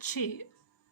6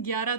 11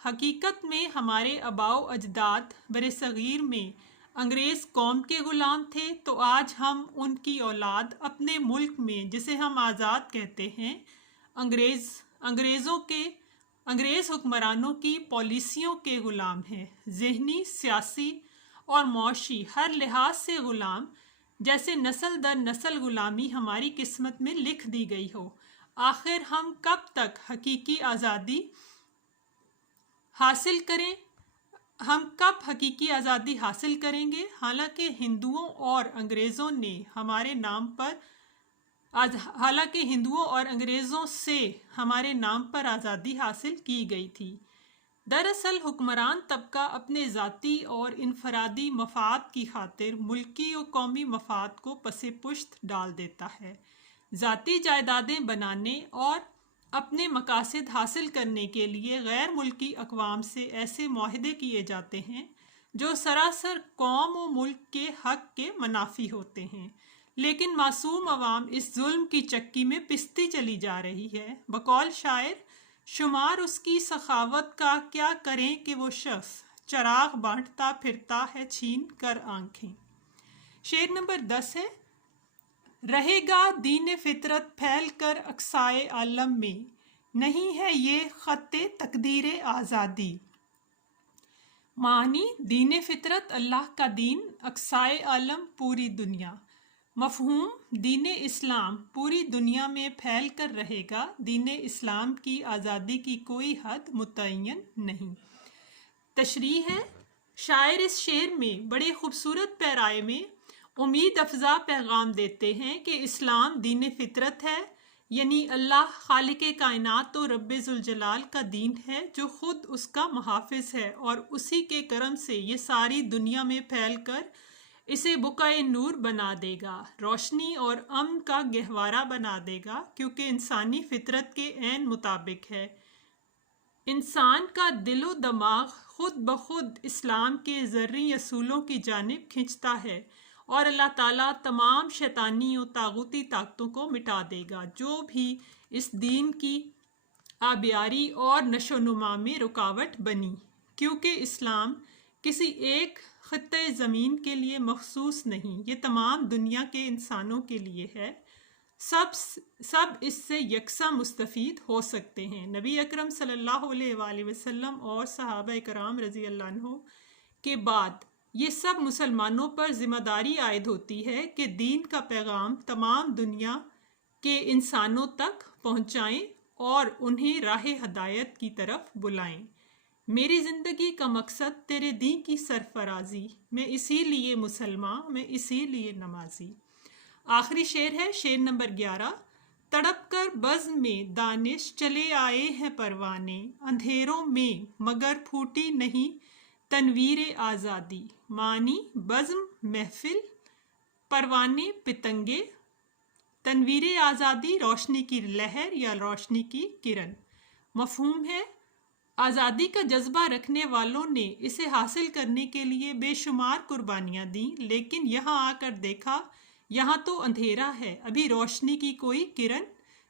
حقیقت میں ہمارے آباؤ اجداد برصغیر میں انگریز قوم کے غلام تھے، تو آج ہم ان کی اولاد اپنے ملک میں، جسے ہم آزاد کہتے ہیں، انگریز حکمرانوں کی پالیسیوں کے غلام ہیں، ذہنی، سیاسی اور معاشی ہر لحاظ سے غلام، جیسے نسل در نسل غلامی ہماری قسمت میں لکھ دی گئی ہو۔ آخر ہم کب تک حقیقی آزادی حاصل کریں؟ ہم کب حقیقی آزادی حاصل کریں گے؟ حالانکہ ہندوؤں اور انگریزوں سے ہمارے نام پر آزادی حاصل کی گئی تھی۔ دراصل حکمران طبقہ اپنے ذاتی اور انفرادی مفاد کی خاطر ملکی و قومی مفاد کو پس پشت ڈال دیتا ہے۔ ذاتی جائیدادیں بنانے اور اپنے مقاصد حاصل کرنے کے لیے غیر ملکی اقوام سے ایسے معاہدے کیے جاتے ہیں جو سراسر قوم و ملک کے حق کے منافی ہوتے ہیں، لیکن معصوم عوام اس ظلم کی چکی میں پستی چلی جا رہی ہے۔ بقول شاعر، شمار اس کی سخاوت کا کیا کریں کہ وہ شخص چراغ بانٹتا پھرتا ہے چھین کر آنکھیں۔ شعر نمبر 10 ہے، رہے گا دین فطرت پھیل کر اقصائے عالم میں، نہیں ہے یہ خط تقدیر آزادی۔ معنی، دین فطرت اللہ کا دین، اقصائے عالم پوری دنیا۔ مفہوم، دین اسلام پوری دنیا میں پھیل کر رہے گا، دین اسلام کی آزادی کی کوئی حد متعین نہیں۔ تشریح ہے، شاعر اس شعر میں بڑے خوبصورت پیرائے میں امید افزا پیغام دیتے ہیں کہ اسلام دین فطرت ہے، یعنی اللہ خالق کائنات و رب ذوالجلال کا دین ہے، جو خود اس کا محافظ ہے اور اسی کے کرم سے یہ ساری دنیا میں پھیل کر اسے بقعۂ نور بنا دے گا، روشنی اور امن کا گہوارہ بنا دے گا، کیونکہ انسانی فطرت کے عین مطابق ہے۔ انسان کا دل و دماغ خود بخود اسلام کے زرعی اصولوں کی جانب کھنچتا ہے، اور اللہ تعالیٰ تمام شیطانی و طاغوتی طاقتوں کو مٹا دے گا جو بھی اس دین کی آبیاری اور نشو و نما میں رکاوٹ بنی، کیونکہ اسلام کسی ایک خطۂ زمین کے لیے مخصوص نہیں، یہ تمام دنیا کے انسانوں کے لیے ہے، سب اس سے یکساں مستفید ہو سکتے ہیں۔ نبی اکرم صلی اللہ علیہ وآلہ وسلم اور صحابہ کرام رضی اللہ عنہ کے بعد یہ سب مسلمانوں پر ذمہ داری عائد ہوتی ہے کہ دین کا پیغام تمام دنیا کے انسانوں تک پہنچائیں اور انہیں راہ ہدایت کی طرف بلائیں۔ میری زندگی کا مقصد تیرے دین کی سرفرازی، میں اسی لیے مسلمان، میں اسی لیے نمازی۔ آخری شعر ہے، شعر نمبر 11، تڑپ کر بزم میں دانش چلے آئے ہیں پروانے، اندھیروں میں مگر پھوٹی نہیں تنویر آزادی۔ معنی، بزم محفل، پروانے پتنگے، تنویر آزادی روشنی کی لہر یا روشنی کی کرن۔ مفہوم ہے، آزادی کا جذبہ رکھنے والوں نے اسے حاصل کرنے کے لیے بے شمار قربانیاں دیں، لیکن یہاں آ کر دیکھا یہاں تو اندھیرا ہے، ابھی روشنی کی کوئی کرن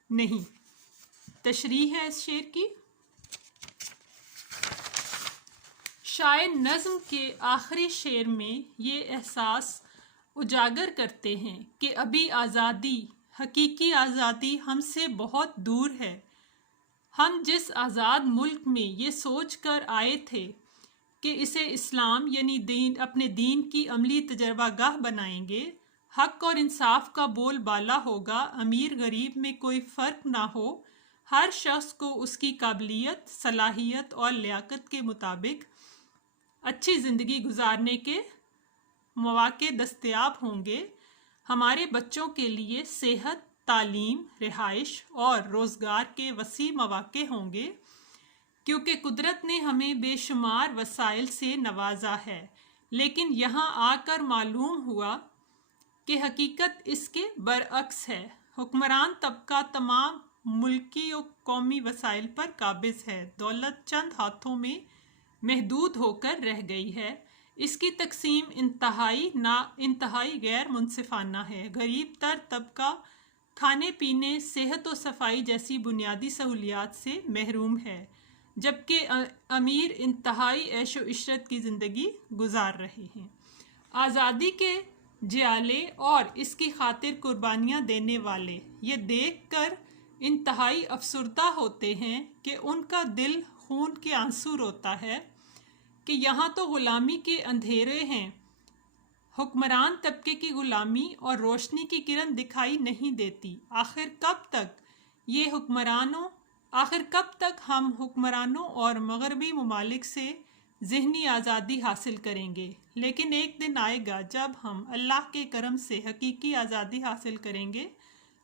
نہیں۔ تشریح ہے اس شعر کی، شاعر نظم کے آخری شعر میں یہ احساس اجاگر کرتے ہیں کہ ابھی آزادی، حقیقی آزادی ہم سے بہت دور ہے۔ ہم جس آزاد ملک میں یہ سوچ کر آئے تھے کہ اسے اسلام یعنی دین، اپنے دین کی عملی تجربہ گاہ بنائیں گے، حق اور انصاف کا بول بالا ہوگا، امیر غریب میں کوئی فرق نہ ہو، ہر شخص کو اس کی قابلیت، صلاحیت اور لیاقت کے مطابق اچھی زندگی گزارنے کے مواقع دستیاب ہوں گے، ہمارے بچوں کے لیے صحت، تعلیم، رہائش اور روزگار کے وسیع مواقع ہوں گے، کیونکہ قدرت نے ہمیں بے شمار وسائل سے نوازا ہے، لیکن یہاں آ کر معلوم ہوا کہ حقیقت اس کے برعکس ہے۔ حکمران طبقہ تمام ملکی و قومی وسائل پر قابض ہے، دولت چند ہاتھوں میں محدود ہو کر رہ گئی ہے، اس کی تقسیم انتہائی غیر منصفانہ ہے، غریب تر طبقہ کھانے پینے، صحت و صفائی جیسی بنیادی سہولیات سے محروم ہے، جبکہ امیر انتہائی عیش و عشرت کی زندگی گزار رہے ہیں۔ آزادی کے جیالے اور اس کی خاطر قربانیاں دینے والے یہ دیکھ کر انتہائی افسردہ ہوتے ہیں کہ ان کا دل خون کے آنسو روتا ہے کہ یہاں تو غلامی کے اندھیرے ہیں، حکمران طبقے کی غلامی اور روشنی کی کرن دکھائی نہیں دیتی۔ آخر کب تک ہم حکمرانوں اور مغربی ممالک سے ذہنی آزادی حاصل کریں گے؟ لیکن ایک دن آئے گا جب ہم اللہ کے کرم سے حقیقی آزادی حاصل کریں گے۔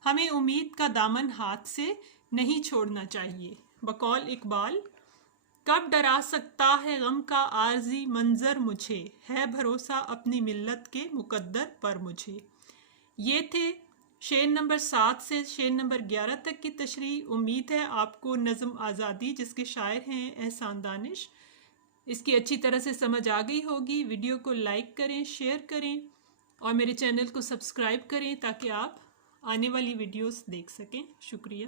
ہمیں امید کا دامن ہاتھ سے نہیں چھوڑنا چاہیے۔ بقول اقبال، کب ڈرا سکتا ہے غم کا عارضی منظر مجھے، ہے بھروسہ اپنی ملت کے مقدر پر مجھے۔ یہ تھے شعر نمبر 7 سے شعر نمبر 11 تک کی تشریح۔ امید ہے آپ کو نظم آزادی، جس کے شاعر ہیں احسان دانش، اس کی اچھی طرح سے سمجھ آ گئی ہوگی۔ ویڈیو کو لائک کریں، شیئر کریں اور میرے چینل کو سبسکرائب کریں تاکہ آپ آنے والی ویڈیوز دیکھ سکیں۔ شکریہ۔